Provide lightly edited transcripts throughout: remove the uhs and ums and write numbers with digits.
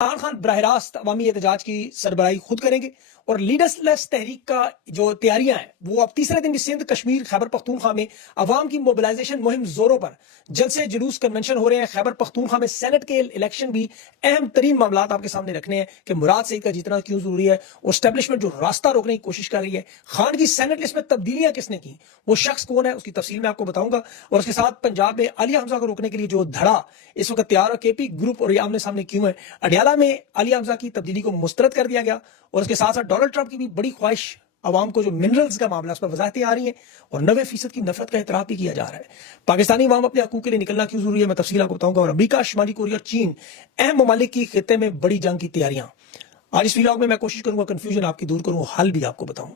इमरान खान बराह रास्त अवामी एहतजाज की सरबराही खुद करेंगे और लीडरलेस तहरीक का जो तैयारियां हैं वो अब तीसरे दिन भी सिंध कश्मीर खैबर पख्तूनख्वा में अवाम की मोबिलाइजेशन मुहिम जोरों पर। जलसे जुलूस कन्वेंशन हो रहे हैं। खैबर पख्तूनख्वा में सेनेट के इलेक्शन भी अहम तरीन मामला आपके सामने रखने हैं कि मुराद सईद का जीतना क्यों जरूरी है और स्टैब्लिशमेंट जो रास्ता रोकने की कोशिश कर रही है। खान की सेनेट लिस्ट में तब्दीलियां किसने की, वो शख्स कौन है, उसकी तफसील मैं आपको बताऊंगा। और उसके साथ पंजाब में आलिया हमजा को रोकने के लिए जो धड़ा इस वक्त तैयार है, केपी ग्रुप और ये आमने सामने क्यों है। अडियाला में आलिया हमजा की तब्दीली को मुस्तरद कर दिया गया और उसके साथ साथ डोनाल्ड ट्रंप की भी बड़ी ख्वाहिश अवाम को जो मिनरल्स का मामला उस पर वजाहतें आ रही हैं और 90% की नफरत का एतराफ भी किया जा रहा है। पाकिस्तानी अवाम अपने हकूक के लिए निकलना क्यों जरूरी है, मैं तफसील आपको बताऊंगा। और अमेरिका, शुमाली कोरिया और चीन अहम ममालिक की खित्ते में बड़ी जंग की तैयारियां। आज इस वीडियो में मैं कोशिश करूंगा कंफ्यूजन आपकी दूर करूं, हल भी आपको बताऊं।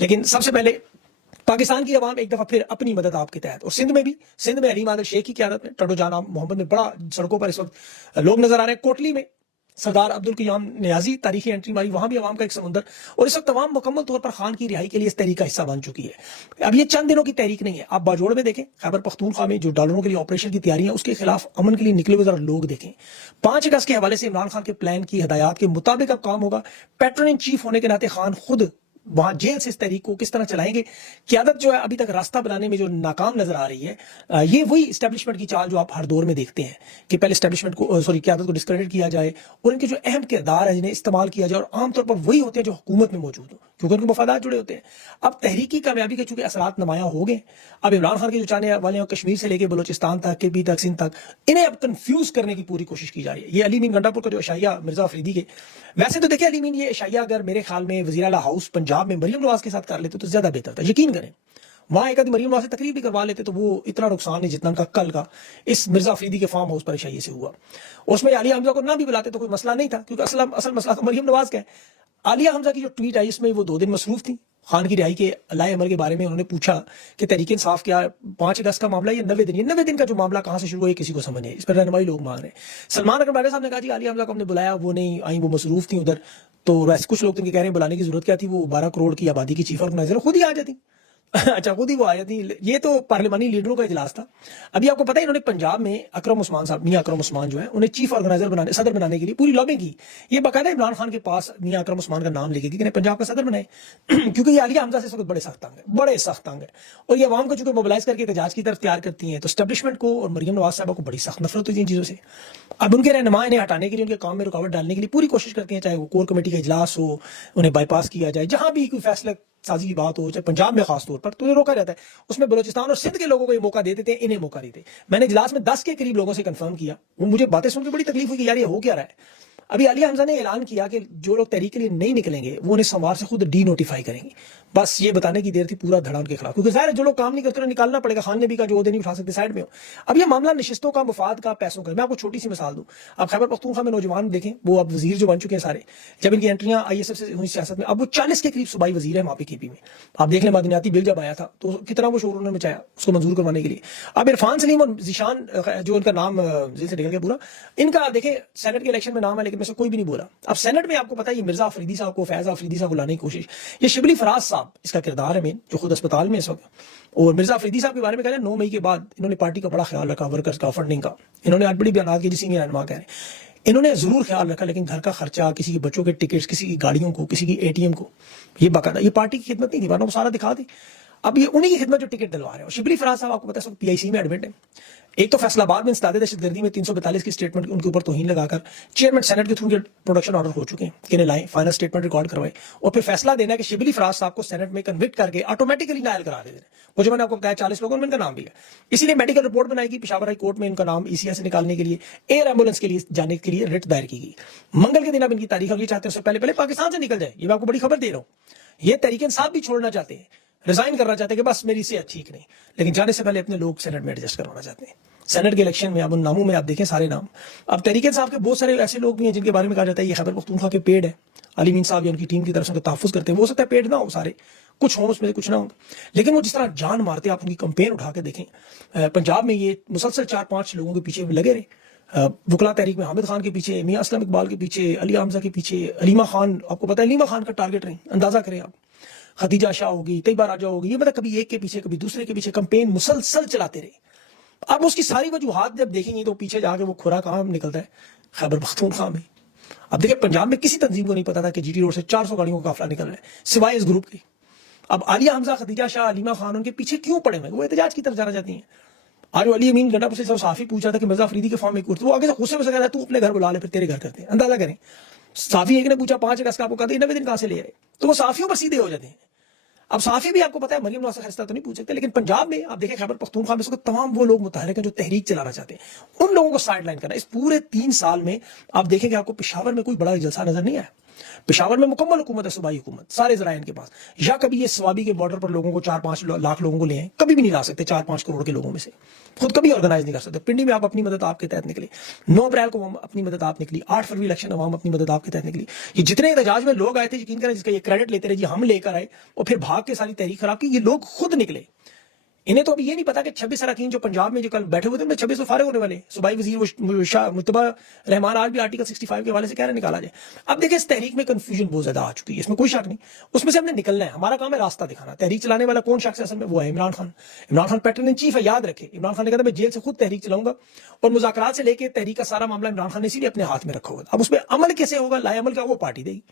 लेकिन सबसे पहले पाकिस्तान की अवाम एक दफा फिर अपनी मदद आपके तहत, और सिंध में अली मादल शेख की क़यादत में टडो जान मोहम्मद में बड़ा सड़कों पर इस वक्त लोग नजर आ रहे हैं। कोटली में सरदार अब्दुल कयाम नियाजी तारीखी एंट्री मारी, वहां भी अवाम का एक समुंदर। और इस वक्त तमाम मुकम्मल तौर पर खान की रिहाई के लिए इस तहरीक का हिस्सा बन चुकी है। अब ये चंद दिनों की तहरीक नहीं है। आप बाजोड़ में देखें, खैबर पख्तूनख्वा में जो डॉलरों के लिए ऑपरेशन की तैयारी है उसके खिलाफ अमन के लिए निकले हुए जरा लोग देखें। 5 अगस्त के हवाले से इमरान खान के प्लान की हदायत के मुताबिक अब काम होगा। पैट्रन इन चीफ होने के नाते खान खुद वहां जेल से इस तहरीक को किस तरह चलाएंगे। क्यादत जो है अभी तक रास्ता बनाने में जो नाकाम नजर आ रही है, ये वही एस्टेब्लिशमेंट की चाल जो आप हर दौर में देखते हैं कि पहले एस्टेब्लिशमेंट को क्यादत को डिस्क्रेडिट किया जाए और इनके जो अहम किरदार है जिन्हें इस्तेमाल किया जाए, और आमतौर पर वही होते हैं जो हुकूमत में मौजूद हो क्योंकि उनके मफादात जुड़े होते हैं। अब तहरीकी कामयाबी के चूंकि असरात नुमाया हो गए, अब इमरान खान के जो चाहने वाले हैं कश्मीर से लेकर बलोचिस्तान तक, केपी तक, सिंध तक, इन्हें अब कंफ्यूज करने की पूरी कोशिश की जा रही है। ये अली मीन गंडापुर का जो अशाइया मिर्जा अफरीदी के, वैसे तो देखिए अली मीन ये अशाइया अगर मेरे ख्याल में वज़ीर आला हाउस पंजाब में मरियम नवाज के साथ कर लेते तो ज्यादा बेहतर था। यकीन करें, वहां एक आदि मरियम नवाज से तकरीर भी करवा लेते तो वो इतना नुकसान नहीं जितना उनका कल का इस मिर्जा अफरीदी के फार्म हाउस पर अशाइये से हुआ। उसमें आलिया हमजा को ना भी बुलाते तो कोई मसला नहीं था, क्योंकि असल मसला तो मरियम नवाज का है। आलिया हमजा की जो ट्वीट आई इसमें वो 2 दिन मसरूफ थी। खान की रिहाई के लाए अमल के बारे में उन्होंने पूछा कि तहरीक इंसाफ क्या 5 अगस्त का मामला, ये 90 दिन, ये 90 दिन का जो मामला कहां से शुरू हुआ किसी को समझ नहीं है। इस पर रहनुमाई लोग मांग रहे हैं। सलमान अकबर भाई साहब ने कहा जी आलिया हमजा को हमने बुलाया, वो नहीं आई, वो मसरूफ थी उधर। तो वैसे कुछ लोग तो कह रहे हैं बुलाने की जरूरत क्या थी, वो 12 करोड़ की आबादी की चीफ ऑर्गेनाइजर खुद ही आ जाती। अच्छा, खुद ही वो आया थी। ये तो पार्लिमानी लीडरों का इजलास था। अभी आपको पता है इन्होंने पंजाब में अकरम उस्मान साहब, मियां अकरम उस्मान जो है, उन्हें चीफ ऑर्गेनाइजर बनाने, सदर बनाने के लिए पूरी लॉबिंग की। ये बाकायदा इमरान खान के पास मियां अकरम उस्मान का नाम लेके कि पंजाब का सदर बनाए क्योंकि ये आलिया हमजा से इस वक्त बड़े सख्त अंग है और ये अवाम को चूंकि मोबिलाइज करके एहतजाज की तरफ तैयार करती हैं, तो स्टैब्लिशमेंट को और मरियम नवाज साहब को बड़ी सख्त नफरत हुई इन चीजों से। अब उनके रहनुमा इन्हें हटाने के लिए, उनके काम में रुकावट डालने के लिए पूरी कोशिश करती हैं, चाहे वो कोर कमेटी का इजलास हो, उन्हें बाईपास किया जाए, जहां भी कोई फैसला साजी की बात हो, चाहे पंजाब में खास तौर पर, तो ये रोका जाता है। उसमें बलोचिस्तान और सिंध के लोगों को ये मौका दे देते हैं, इन्हें मौका देते। मैंने इजलास में 10 के करीब लोगों से कंफर्म किया, वो मुझे बातें सुनकर बड़ी तकलीफ हुई कि यार ये हो क्या रहा है। अभी आलिया हमजा ने ऐलान किया कि जो लोग तहरीक के लिए नहीं निकलेंगे वो उन्हें सोमवार से खुद डी नोटिफाई करेंगे। बस ये बताने की देर थी, पूरा धड़ा उनके खिलाफ, क्योंकि जाहिर है जो लोग काम नहीं करते उन्हें निकालना पड़ेगा। खान ने भी कहा जो नहीं उठा सकते साइड में हो। अब ये मामला नशिस्तों का, मुफाद का, पैसों का। मैं आपको छोटी सी मिसाल दूं। आप खैबर पख्तूनख्वा में नौजवान देखें, वो अब वजीर जो बन चुके हैं सारे, जब इनकी एंट्रियां ISF से हुई सियासत में, अब वो 40 के करीब सूबाई वजीर है वहां पे KP में। आप देख लें, मादनियाती बिल जब आया था तो कितना वो शोर उन्होंने मचाया उसको मंजूर करवाने के लिए। अब इरफान सलीम और जीशान, जो उनका नाम जेल से निकल गया पूरा, इनका देखें सेनेट के इलेक्शन में नाम है लेकिन में से कोई भी नहीं बोला। अब सेनेट में आपको पता है ये मिर्जा अफरीदी साहब को, फैज अफरीदी साहब को लाने की कोशिश, ये शिबली फराज साहब इसका किरदार है मेन, जो खुद अस्पताल में इस वक्त। और मिर्जा अफरीदी साहब के बारे में कह रहे हैं 9 मई के बाद इन्होंने पार्टी का बड़ा ख्याल रखा, वर्कर्स का, फंडिंग का। इन्होंने आज बड़ी बयान की, सीनियर रहनुमा कह रहे हैं इन्होंने जरूर ख्याल रखा, लेकिन घर का खर्चा, किसी के बच्चों के टिकट्स, किसी की गाड़ियों को, किसी की ATM को, ये बाकायदा ये पार्टी की खिदमत नहीं थी, वरना वो सारा दिखा दी। अब ये उन्हीं की खिदमत जो टिकट दिलवा रहे हैं। और शिबली फराज साहब आपको पता है PIC में एडमिट है। एक तो फैसलाबाद में इंसदादे दहशतगर्दी में 342 की स्टेटमेंट उनके ऊपर तौहीन लगाकर चेयरमैन सेनेट के थ्रू प्रोडक्शन ऑर्डर हो चुके हैं कि इन्हें लाएं, फाइनल स्टेटमेंट रिकॉर्ड करवाएं और फिर फैसला देना है कि शिबली फराज साहब को सेनेट में कन्विक्ट करके ऑटोमेटिकली नायल करा देते हैं। वो जो मैंने आपको बताया 40 लोगों में इनका नाम भी है। इसीलिए मेडिकल रिपोर्ट बनाएगी, पेशावर हाई कोर्ट में इनका नाम ECI से निकालने के लिए, एयर एम्बुलेंस के लिए जाने के लिए रिट दायर की गई। मंगल के दिन अब इनकी तारीख, अब ये चाहते हैं उससे पहले पाकिस्तान से निकल जाए। ये मैं आपको बड़ी खबर दे रहा हूँ। ये तहरीक इंसाफ भी छोड़ना चाहते हैं, रिजाइन करना चाहते हैं कि बस मेरी सेहत ठीक नहीं, लेकिन जाने से पहले अपने लोग सेनेट में एडजस्ट करवाना चाहते हैं। सेनेट के इलेक्शन में अब उन नामों में आप देखें सारे नाम, अब तहरीक इंसाफ के बहुत सारे ऐसे लोग भी हैं जिनके बारे में कहा जाता है ये खैबर पख्तूनख्वा के पेड़ है। अली मीन साहब या उनकी टीम की तरफ से तहफ़्फ़ुज़ करते हैं। वो सकता है पेड़ ना हो, सारे कुछ हों उसमें से कुछ ना हो, लेकिन वो जिस तरह जान मारते हैं, आप उनकी कंपेन उठा के देखें। पंजाब में ये मुसलसल 4-5 लोगों के पीछे लगे रहे। वकला तहरीक में हामिद खान के पीछे, मियां असलम इकबाल के पीछे, अली हमजा के पीछे, अलीमा खान, आपको पता है अलीमा खान का टारगेट रही, अंदाजा करें आप। खदीजा शाह होगी, तैयबा राजा होगी, ये मतलब कभी एक के पीछे कभी दूसरे के पीछे कंपेन मुसलसल चलाते रहे। अब उसकी सारी वजूहात जब देखेंगे तो पीछे जाके वो खुरा कहां निकलता है, खैबर पख्तूनख्वा में। अब देखिए पंजाब में किसी तंजीम को नहीं पता था कि जीटी रोड से 400 गाड़ियों का काफिला निकल रहा है सिवाय इस ग्रुप के। अब आलिया हमजा, खदीजा शाह, अलीमा खान उनके पीछे क्यों पड़े हुए, वो एहतजाज की तरफ जाना चाहती हैं। आज अली अमीन गंडापुर से साफी पूछ रहा था कि मिर्जा फरीदी के फॉर्म में वो आगे से गुस्से में कह रहा है तू अपने घर बुला ले फिर तेरे घर करते हैं। अंदाजा करें, साफी एक ने पूछा 5 अगस्त का, आपको कहते 90 दिन कहां से ले आए, तो वो साफियों पर सीधे हो जाते हैं। अब साफी भी आपको पता है मरियम नवाज खैस्ता तो नहीं पूछ सकते, लेकिन पंजाब में आप देखें खैबर पख्तूनख्वा में तमाम वो लोग मुतहरिक हैं जो तहरीक चलाना चाहते हैं, उन लोगों को साइडलाइन करना। इस पूरे 3 साल में आप देखेंगे आपको पेशावर में कोई बड़ा जलसा नजर नहीं आया। पेशावर में मुकम्मल हुकूमत है, सूबाई हुकूमत, सारे जराए इनके पास। या कभी ये स्वाबी के बॉर्डर पर लोगों को 4-5 लाख लोगों को ले आए, कभी भी नहीं ला सकते 4-5 करोड़ के लोगों में से, खुद कभी ऑर्गेनाइज नहीं कर सकते। पिंडी में आप अपनी मदद आपके तहत निकले, 9 अप्रैल को अपनी मदद आप निकली, 8 फरवरी इलेक्शन अवाम अपनी मदद आपके तहत निकली। ये जितने एहतजाज में लोग आए थे, यकीन करें जिसका ये क्रेडिट लेते रहे जी हम लेकर आए और फिर भाग के सारी तहरीक खराब की, ये लोग खुद निकले। इन्हें तो अभी ये नहीं पता कि 26 अरकान जो पंजाब में जो कल बैठे हुए थे उनमें 26 तो फारिग होने वाले। सूबाई वजीर शाह मुत्तबा रहमान आज भी आर्टिकल 65 के हवाले से कह रहे निकाला जाए। अब देखिए इस तहरीक में कंफ्यूजन बहुत ज्यादा आ चुकी है, इसमें कोई शक नहीं, उसमें से हमने निकलना है। हमारा काम है रास्ता दिखाना। तहरीक चलाने वाला कौन शख्स है असल में, वो है Imran Khan. Imran Khan pattern in chief है, याद रखे। इमरान खान ने कहा मैं जेल से खुद तहरीक चलाऊंगा और मुज़ाकरात से लेकर तहरीक का सारा मामला इमरान खान ने इसीलिए अपने हाथ में रखा होगा। अब उसमें अमल कैसे होगा, लाएअमल का वो पार्टी देगी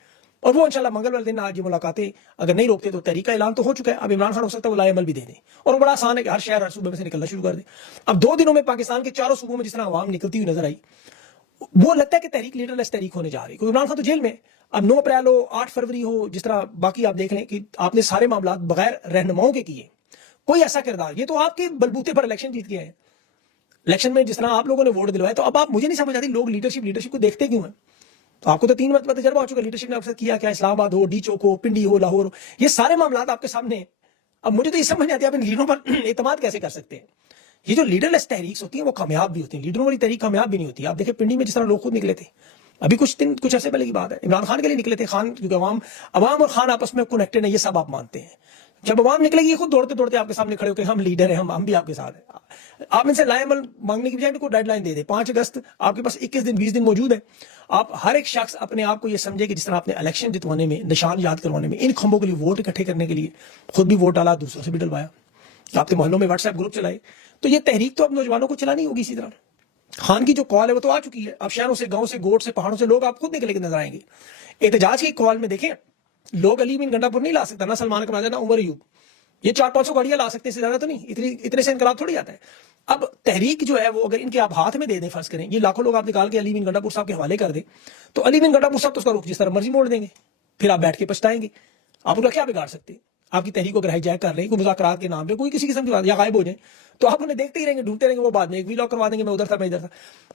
और वो इंशाल्लाह मंगल वाले दिन आज ये मुलाकातें अगर नहीं रोकते तो तहरीक का ऐलान तो हो चुका है। अब इमरान खान हो सकता है वो लाएअमल भी दे दें और बड़ा आसान है कि हर शहर हर सूबे में से निकलना शुरू कर दे। अब 2 दिनों में पाकिस्तान के चारों सूबों में जिस तरह आवाम निकलती हुई नजर आई, वो लगता है कि तहरीक लीडरलेस तहरीक होने जा रही है, क्योंकि इमरान खान तो जेल में। अब 9 अप्रैल हो, 8 फरवरी हो, जिस तरह बाकी आप देख लें कि आपने सारे मामला बगैर रहनुमाओं के किए, कोई ऐसा किरदार, ये तो आपके बलबूते पर इलेक्शन जीत गया है। इलेक्शन में जिस तरह आप लोगों ने वोट दिलवाए, तो अब आप मुझे नहीं समझ आती लोग लीडरशिप को देखते क्यों है। तो आपको तो 3 मरतबा तजर्बा हो चुका, लीडरशिप ने आपसे किया क्या, इस्लामाबाद हो, डी चौक हो, पिंडी हो, लाहौर हो, ये सारे मामला आपके सामने हैं। अब मुझे तो ये समझ नहीं आती आप इन लीडरों पर एतमाद कैसे कर सकते हैं। ये जो लीडरलेस तहरीक होती है वो कामयाब भी होती है, लीडरों वाली तहरीक कामयाब भी नहीं होती। आप देखिए पिंडी में जिस तरह लोग खुद निकले थे, अभी कुछ अर्से पहले की बात है, इमरान खान के लिए निकले थे। खान क्योंकि अवाम और खान आपस में कनेक्टेड है, ये सब आप मानते हैं। जब अवाम निकलेगी ये खुद दौड़ते दौड़ते आपके सामने खड़े होकर हम लीडर हैं, हम भी आपके साथ हैं। आप इनसे लाएअमल मांगने की बजाय इनको डेडलाइन दे दे, 5 अगस्त आपके पास 21 दिन 20 दिन मौजूद है। आप हर एक शख्स अपने आप को ये समझे कि जिस तरह आपने इलेक्शन जितवाने में, निशान याद करवाने में, इन खंभों के लिए वोट इकट्ठे करने के लिए खुद भी वोट डाला, दूसरों से भी डलवाया, आपके मोहल्लों में व्हाट्सएप ग्रुप चलाए, तो ये तहरीक तो अब नौजवानों को चलानी होगी। इसी तरह खान की जो कॉल है वो तो आ चुकी है। अब शहरों से, गांव से, गोट से, पहाड़ों से लोग आप खुद निकले के नजर आएंगे। एहतजाज की कॉल में देखें लोग अली बिन गंडापुर नहीं ला सकता, ना सलमान का राजा, ना उमर अयूब, ये 400-500 गाड़ियां ला सकते हैं, ज्यादा तो नहीं, इतने से इनकलाब थोड़ी आता है। अब तहरीक जो है वो अगर इनके आप हाथ में दे दें, फर्ज करें ये लाखों लोग आप निकाल के अली बिन गंडापुर साहब के हवाले कर दें, तो अली बिन गंडापुर साहब तो उसका रुख जिस तरह मर्जी मोड़ देंगे, फिर आप बैठ के पछताएंगे। आप उनका क्या बिगाड़ सकते हैं। आपकी तहरीक को अगर हाईजैक कर रहे हैं कोई मुज़ाकरात के नाम पे, कोई किसी किस्म की बात, या गायब हो जाए, तो आप उन्हें देखते ही रहेंगे, ढूंढते रहेंगे, वो बाद में एक वीलॉग करवा देंगे, मैं उधर था, मैं इधर था।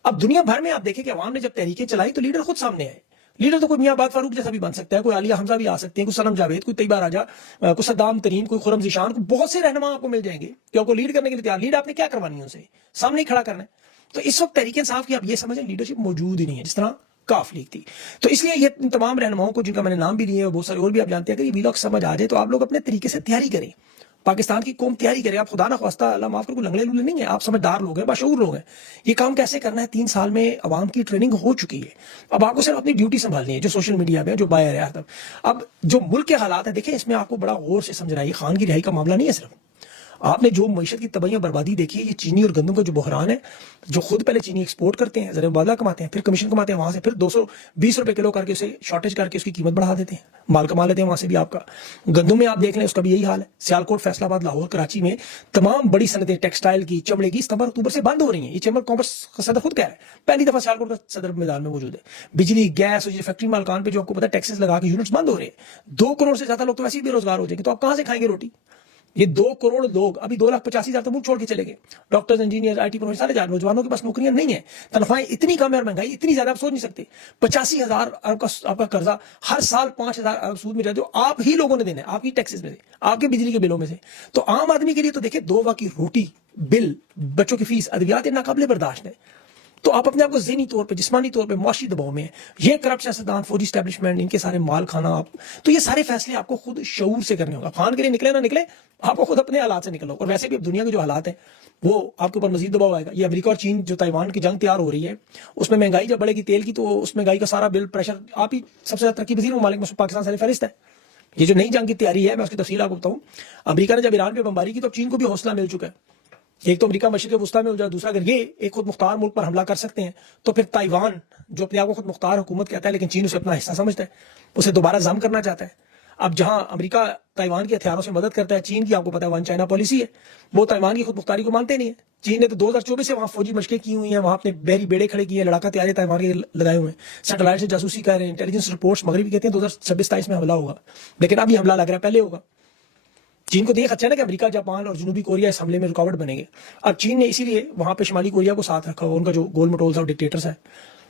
अब दुनिया भर में आप देखें कि अवाम ने जब तहरीकें चलाई तो लीडर खुद सामने आए। लीडर तो कोई मियां आबाद फारूक जैसा भी बन सकता है, कोई आलिया हमजा भी आ सकते हैं, कोई सनम जावेद, कोई तैयबा राजा, कोई सद्दाम तरीन, कोई खुरम ज़ीशान, बहुत से रहनुमा आपको मिल जाएंगे कि आपको लीड करने के लिए तैयार। लीड आपने क्या करवानी है उनसे, सामने ही खड़ा करना है। तो इस वक्त तहरीक इंसाफ की आप ये समझें लीडरशिप मौजूद ही नहीं है जिस तरह काफ लीग थी। तो इसलिए ये तमाम रहनुमाओं को जिनका मैंने नाम भी लिए और बहुत सारे और भी आप जानते हैं, अगर ये वीलॉग समझ आ जाए तो आप लोग अपने तरीके से तैयारी करें, पाकिस्तान की कौम तैयारी करे। आप खुदा ना ख्वास्ता अल्लाह माफ करो लंगड़े लूले नहीं है, आप समझदार लोग हैं, बाशऊर लोग हैं। ये काम कैसे करना है 3 साल में अवाम की ट्रेनिंग हो चुकी है। अब आपको सिर्फ अपनी ड्यूटी संभालनी है, जो सोशल मीडिया में जो बायर है। अब जो मुल्क के हालात है देखें, इसमें आपको बड़ा गौर से समझना है। खान की रिहाई का मामला नहीं है सिर्फ, आपने जो मईशत की तबाही बर्बादी देखी है, ये चीनी और गंदम का जो बहरान है, जो खुद पहले चीनी एक्सपोर्ट करते हैं, ज़रा मुबादला कमाते हैं, फिर कमीशन कमाते हैं, वहां से फिर 220 रुपए किलो करके उसे शॉर्टेज करके उसकी कीमत बढ़ा देते हैं, माल कमा लेते हैं वहां से भी। आपका गंदम में आप देख लें उसका भी यही हाल है। सियालकोट, फैसलाबाद, लाहौर, कराची में तमाम बड़ी सनतें टेक्सटाइल की, चमड़े की सितंबर अक्टूबर से बंद हो रही है। ये चैम्बर कॉमर्स का सदर खुद कह रहा है, पहली दफा सियालकोट का सदर मैदान में मौजूद है। बिजली, गैस और ये फैक्ट्री मालकान पे जो आपको पता है टैक्सेस लगा के यूनिट्स बंद हो रहे हैं। 2 करोड़ से ज्यादा लोग तो वैसे ही बेरोजगार हो जाएंगे, तो आप कहां से खाएंगे रोटी। ये 2 करोड़ लोग, अभी 2,85,000 तो मुल्क छोड़ के चले गए। डॉक्टर्स, इंजीनियर, IT प्रोफेसर सारे जा रहे। नौजवानों के पास नौकरियां नहीं है, तनख्वाहें इतनी कम है और महंगाई इतनी ज्यादा, आप सोच नहीं सकते। 85,000 अरब का आपका कर्जा, हर साल 5,000 अरब सूद में जाते हो, आप ही लोगों ने देना है, आपकी टैक्सेस में से, आपके बिजली के बिलों में से। तो आम आदमी के लिए तो देखिए 2 वक्त की रोटी, बिल, बच्चों की फीस, अद्वियात नाकाबिले बर्दाश्त है। तो आप अपने आप को ज़हनी तौर पे, जिस्मानी तौर पे मुआशी दबाव में है। ये करप्ट सियासतदान, फौजी एस्टैब्लिशमेंट, इनके सारे माल खाना, आप तो ये सारे फैसले आपको खुद शऊर से करने होगा। खान के लिए निकले ना निकले, आपको खुद अपने हालात से निकलो। और वैसे भी अब दुनिया के जो हालात हैं वो आपके ऊपर मजीद दबाव आएगा। ये अमेरिका और चीन जो ताइवान की जंग तैयार हो रही है, उसमें महंगाई जब बढ़ेगी तेल की, तो उस महंगाई का सारा बिल प्रेशर आप ही सबसे ज्यादा तरक्की पजीर ममालिक में पाकिस्तान से फहरिस्त है। ये जो नई जंग की तैयारी है, मैं उसकी तफसील आपको बताऊं। अमेरिका ने जब ईरान पे बमबारी की तो चीन को भी हौसला मिल चुका है। एक तो अमेरिका मशरिक वस्ता में उलझा, दूसरा अगर ये एक खुद मुख्तार मुल्क पर हमला कर सकते हैं तो फिर ताइवान जो अपने आप को खुद मुख्तार हुकूमत कहता है लेकिन चीन उसे अपना हिस्सा समझता है, उसे दोबारा जम करना चाहता है। अब जहां अमेरिका ताइवान के हथियारों से मदद करता है, चीन की आपको पता है वन चाइना पॉलिसी है, वो ताइवान की खुद मुख्तारी को मानते नहीं है। चीन ने तो 2024 से वहां फौजी मशकें की हुई हैं, वहां अपने बहरी बेड़े खड़े किए हैं, लड़ाका तैयारी ताइवान के लगाए हुए हैं, सैटेलाइट से जासूसी कर रहे हैं, इंटेलिजेंस रिपोर्ट्स मगरबी कहते हैं 2026-27 में हमला होगा, लेकिन अब ये हमला लग रहा है पहले होगा। चीन को तो ये खर्चा है ना कि अमेरिका, जापान और जनूबी कोरिया इस हमले में रुकावट बनेंगे। अब चीन ने इसीलिए वहां पे शुमाली कोरिया को साथ रखा हुआ, उनका जो गोल मटोल था डिक्टेटर्स है।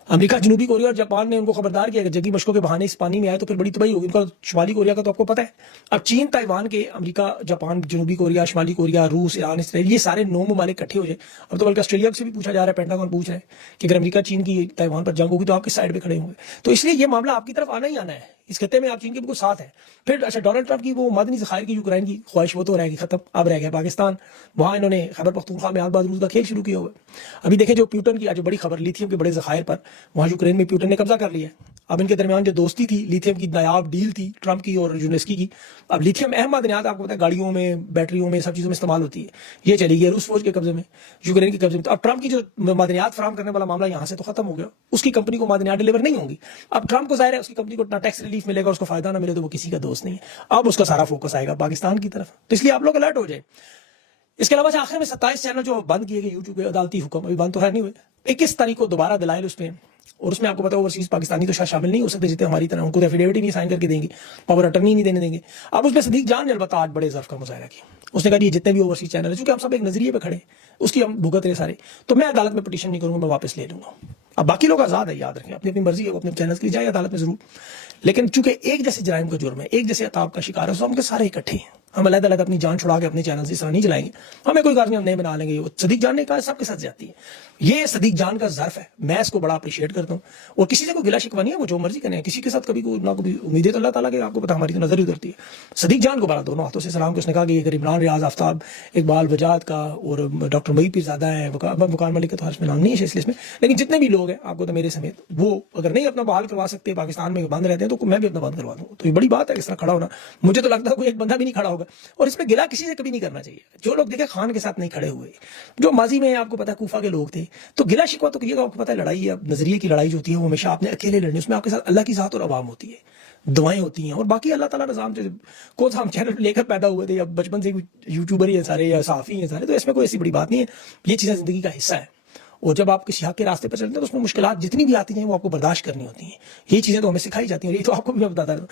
अमेरिका, जनूबी कोरिया और जापान ने उनको खबरदार किया कि जंगी मशकों के बहाने इस पानी में आए तो फिर बड़ी तबाही होगी। उनका शुमाली कोरिया का तो आपको पता है। अब चीन, ताइवान के अमेरिका, जापान, जनूबी कोरिया, शुमाली कोरिया, रूस, ईरान, इसराइल, ये सारे 9 ममालिक इकट्ठे हो जाए। अब तो बल्कि ऑस्ट्रेलिया से भी पूछा जा रहा है, पेंटागन पूछ रहा है कि अगर अमेरिका चीन की ताइवान पर जंग होगी तो आप किस साइड पे खड़े होंगे। तो इसलिए ये मामला आपकी तरफ आना ही आना है, इस खत्ते में आप चीन के बिल्कुल साथ है। फिर अच्छा, डोनाल्ड ट्रंप की वो मदनी ज़खायर की यूक्रेन की ख्वाहिश वो तो रहेगी खत्म, अब रह गया पाकिस्तान। वहाँ इन्होंने खैबर पख्तूनख्वा में आबाद रूस का खेल शुरू किया हुआ है। अभी देखें जो प्यूटन की आज बड़ी खबर, लिथियम के बड़े ज़खायर पर वहाँ यूक्रेन में प्यूटन ने कब्जा कर लिया। अब इनके दरमियान जो दोस्ती थी, लिथियम की नायाब डील थी ट्रंप की और यूनेस्की की। अब लिथियम अहम मादनियात आपको पता है गाड़ियों में, बैटरियों में, सब चीज़ों में इस्तेमाल होती है। ये चली गई रूस फौज के कब्जे में, यूक्रेन के कब्जे में। तो अब ट्रंप की जो मादनियात फराम करने वाला मामला यहाँ से तो खत्म हो गया, उसकी कंपनी को मादनियात डिलीवर नहीं होंगी। अब ट्रंप को जाहिर है उसकी कंपनी को इतना टैक्स रिलीफ मिलेगा, उसको फायदा ना मिले तो वो किसी का दोस्त नहीं है। अब उसका सारा फोकस आएगा पाकिस्तान की तरफ, तो इसलिए आप लोग अलर्ट हो जाए। इसके अलावा आखिर में 27 चैनल जो बंद किए गए यूट्यूब पे, अदालती हुक्म अभी बंद तो है नहीं हुए, 21 तारीख को दोबारा दलाइल उस पर, और उसमें आपको पता है ओवरसीज पाकिस्तानी तो शायद शामिल नहीं हो सकते जितने हमारी तरह, उनको एफिडेविट ही नहीं साइन करके देंगे, पावर अटर्नी नहीं देने देंगे। अब उसमें सदीक जान ने अलबत्ता आज बड़े ज़र्फ का मुजाहरा किया। उसने कहा ये जितने भी ओवरसीज चैनल है, चूंकि हम सब एक नजरिए पे खड़े, उसकी हम भुगत रहे सारे, तो मैं अदालत में पिटीशन नहीं करूंगा, मैं वापस ले लूंगा। अब बाकी लोग आजाद है, याद रखें, अपनी अपनी मर्जी है, वो अपने चैनल की जाए अदालत में जरूर, लेकिन चूंकि एक जैसे जराइम का जुर्म है, एक जैसे अताब का शिकार है, तो हम के सारे इकट्ठे हैं। हम अलग-अलग अपनी जान छुड़ा के अपने चैनल से इस तरह नहीं चलाएंगे। हमें कोई कारण नहीं, हम नहीं बना लेंगे। सदीक जान ने कहा सबके साथ जाती है, ये सदीक जान का ज़र्फ है, मैं इसको बड़ा अप्रिशिएट करता हूँ। और किसी से कोई गिला शिकवा नहीं है, वो जो मर्जी करें, किसी के साथ कभी को ना कभी उम्मीदें तो अल्लाह ताला के, आपको पता हमारी तो नजर ही उतरती है। सदीक जान को बड़ा दोनों हाथों से सलाम, उसने कहा कि अगर इमरान रियाज आफ्ताब, इकबाल वजाद का और डॉक्टर मई पीरज़ादा है, वकार मलिक का तो हर्ष में नाम नहीं है इस लिस्ट में, लेकिन जितने भी लोग हैं आपको तो मेरे समेत, वो अगर नहीं अपना बहाल करवा सकते, पाकिस्तान में बंद रहते हैं, तो मैं भी अपना बंद करवा दूँ। तो ये बड़ी बात है इस तरह खड़ा होना। मुझे तो लगता है कोई एक बंदा भी नहीं खड़ा होगा, और इसमें गिला किसी से कभी नहीं करना चाहिए। जो लोग देखे खान के साथ नहीं खड़े हुए, जो माजी में आपको पता है कूफा के लोग थे, तो गिला शिकवा तो करिएगा। आपको पता है लड़ाई, अब नजरिए की लड़ाई जो होती है वो हमेशा आपने अकेले लड़नी, उसमें आपके साथ अल्लाह की साथ और अवाम होती है, दुआएं होती हैं, और बाकी अल्लाह ताला निज़ाम से कौन सा हम चैनल लेकर पैदा हुए थे, अब बचपन से यूट्यूबर ही हैं सारे या साफ़ी हैं सारे, तो इसमें कोई ऐसी बड़ी बात नहीं है। ये चीज़ें ज़िंदगी का हिस्सा है, और जब आप किसी हक के रास्ते पर चलते हैं तो उसमें मुश्किलात जितनी भी आती हैं वो आपको बर्दाश्त करनी होती हैं। ये चीज़ें तो हमें सिखाई जाती हैं, और ये तो आपको भी मैं बताता रहता हूँ।